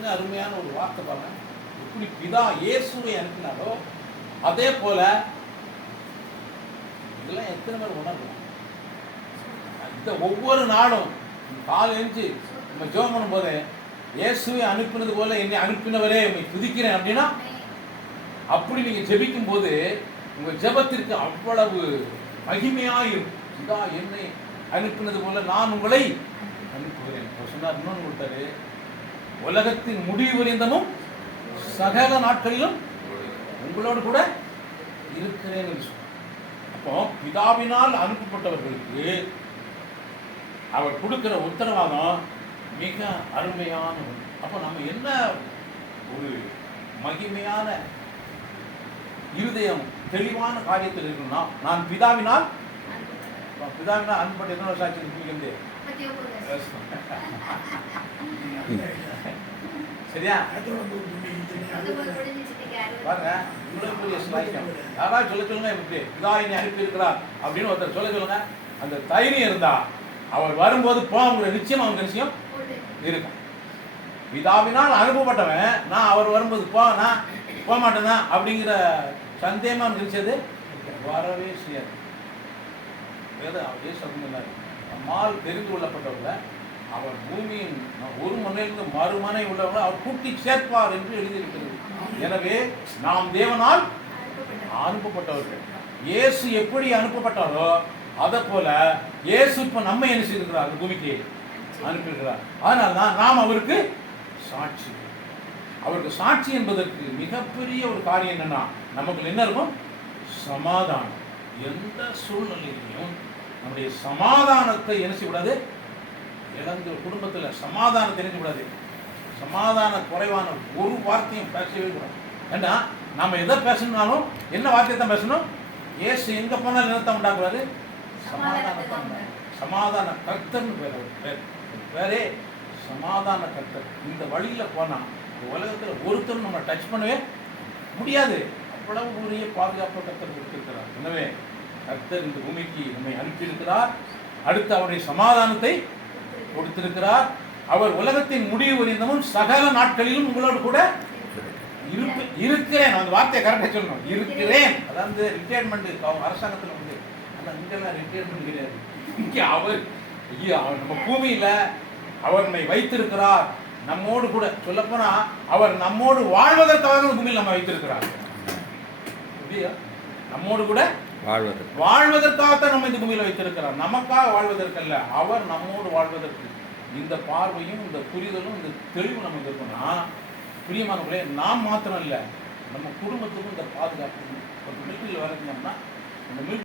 என்ன அருமையான ஒரு வார்த்தை பாருங்க. எப்படி பிதா இயேசுவை அனுப்பினாரோ அதே போல இதெல்லாம் எத்தனை பேர் உணர்வோம்? இந்த ஒவ்வொரு நாளும் காலை எழுந்து நம்ம ஜெபம் பண்ணும்போது இயேசுவை அனுப்பினது போல என்னை அனுப்பினவரே உண்மை துதிக்கிறேன் அப்படின்னா, அப்படி நீங்க ஜெபிக்கும் போது உங்க ஜெபத்திற்கு அவ்வளவு மகிமையாயிருக்கும். இதா என்னை அனுப்பினது போல நான் உங்களை அனுப்புகிறேன். சொன்னார். இன்னொன்று கொடுத்தாரு, உலகத்தின் முடிவு வரைந்தமும் சகல நாட்களிலும் உங்களோடு கூட இருக்கிறேன் என்று சொன்னார். அப்போ பிதாவினால் அனுப்பப்பட்டவர்களுக்கு அவர் கொடுக்கிற உத்தரவாதம் மிக அருமையான ஒன்று. அப்போ நம்ம என்ன ஒரு மகிமையான இருதயம் தெளிவான காரியத்தில் இருக்கணும்னா, நான் பிதாவினால் அனுப்பப்பட்ட எத்தனை சாட்சி இருக்கு? சரியா? பாருங்க, இவ்வளவு பெரிய ஸ்லாக்கியம். யாராவது சொல்லுங்க, எப்படி பிதா என்னை அனுப்பி இருக்கிறார் அப்படின்னு ஒருத்தர் சொல்லுங்க. அந்த தைரியம் இருந்தா அவர் வரும்போது போகிற நிச்சயம் அவங்க நிச்சயம் இருக்கும். பிதாவினால் அனுப்பப்பட்டவன் நான் அவர் வரும்போது நான் போக மாட்டேனா அப்படிங்கிற சந்தேகமா நினைச்சது வரவே செய்யாது. நம்மால் தெரிந்து கொள்ளப்பட்டவர்கள அவர் பூமியின் ஒரு மனையிலிருந்து மறுமனை உள்ளவர்கள் அவர் கூட்டி சேர்ப்பார் என்று எழுதியிருக்கிறது. எனவே நாம் தேவனால் அனுப்பப்பட்டவர்கள். இயேசு எப்படி அனுப்பப்பட்டாரோ அதை போல இயேசு இப்ப நம்ம என்ன செய்திருக்கிறார்? பூமிக்கு அனுப்பியிருக்கிறார். அதனால தான் நாம் அவருக்கு சாட்சி. அவருக்கு சாட்சி என்பதற்கு மிகப்பெரிய ஒரு காரியம் என்னன்னா, நமக்கு என்ன இருக்கும்? சமாதானம். எந்த சூழ்நிலையிலையும் நம்முடைய சமாதானத்தை என்ன செய்யக்கூடாது? இழந்து குடும்பத்தில் சமாதானத்தை இணைக்கக்கூடாது. சமாதான குறைவான ஒரு வார்த்தையும் பேசவே கூடாது. ஏன்னா நம்ம எதை பேசணும்னாலும் என்ன வார்த்தையை தான் பேசணும்? இயேசு எங்க போனாலும் என்னத்தான் உண்டாக்குவாரு? சமாதான கர்த்தர்னு பேரே சமாதான கர்த்தர். இந்த வழியில போனா உலகத்தில் ஒருத்தரும் நம்ம டச் பண்ணவே முடியாது. அவ்வளவு பெரிய பாதுகாப்பு கர்த்தர் கொடுத்திருக்கிறார். எனவே கர்த்தர் இந்த பூமிக்கு நம்மை அனுப்பியிருக்கிறார். அடுத்து அவருடைய சமாதானத்தை கொடுத்திருக்கிறார். அவர் உலகத்தின் முடிவு வரைந்தமும் சகல நாட்களிலும் உங்களோடு கூட இருக்கிறேன். அந்த வார்த்தையை கரெக்டாக சொல்லணும். இருக்கிறேன். அதாவது ரிட்டையர்மெண்ட் அரசாங்கத்தில் வந்து, ஆனால் இங்கெல்லாம் ரிட்டையர்மெண்ட் கிடையாது. இங்கே அவர் நம்ம பூமியில அவர் நம்மை வைத்திருக்கிறார். நம்மோடு கூட சொல்லப்போனா அவர் நம்மோடு வாழ்வதற்காக பூமியில் நம்ம வைத்திருக்கிறார். நம்மோடு கூட வாழ்வதற்காகத்தான் நம்ம இந்த பூமியில் வைத்திருக்கிறார். நமக்காக வாழ்வதற்கல்ல, அவர் நம்மோடு வாழ்வதற்கு. இந்த பார்வையும் இந்த புரிதலும் இந்த தெளிவு நமக்கு இருக்குன்னா, பிரியமானவர்களே, நாம் மாத்திரம் இல்லை, நம்ம குடும்பத்துக்கும் இந்த பாதுகாப்பு. ஒரு மிலிட்டரியில் வேலை செஞ்சோம்னா அந்த